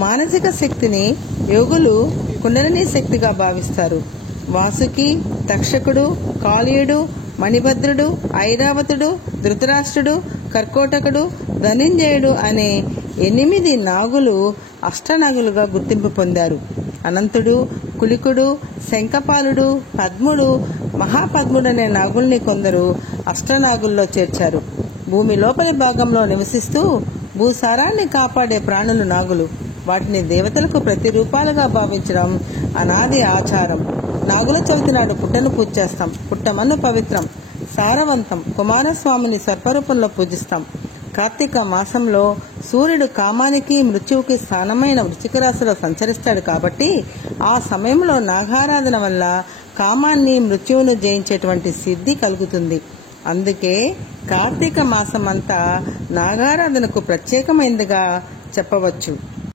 మానసిక శక్తిని యోగులు కుండలిని శక్తిగా భావిస్తారు. వాసుకి, తక్షకుడు, కాళీయుడు, మణిభద్రుడు, ఐరావతుడు, ధృతరాష్ట్రుడు, కర్కోటకుడు, ధనంజయుడు అనే 8 నాగులు అష్టనాగులుగా గుర్తింపు పొందారు. అనంతుడు, కులికుడు, శంఖపాలుడు, పద్ముడు, మహాపద్ముడు అనే నాగుల్ని కొందరు అష్టనాగుల్లో చేర్చారు. భూమి లోపలి భాగంలో నివసిస్తూ భూసారాన్ని కాపాడే ప్రాణులు నాగులు. వాటిని దేవతలకు ప్రతిరూపాలుగా భావించడం అనాది ఆచారం. నాగుల చవితి నాడు పుట్టను పూజ చేస్తాం. పుట్టమన్ను పవిత్రం, సారవంతం. కుమారస్వామిని సర్పరూపంలో పూజిస్తాం. కార్తీక మాసంలో సూర్యుడు కామానికి, మృత్యువుకి స్థానమైన వృశ్చిక రాశిలో సంచరిస్తాడు కాబట్టి ఆ సమయంలో నాగారాధన వల్ల కామాన్ని, మృత్యువును జయించేటువంటి సిద్ధి కలుగుతుంది. అందుకే కార్తీక మాసం అంతా నాగారాధనకు ప్రత్యేకమైనదిగా చెప్పవచ్చు.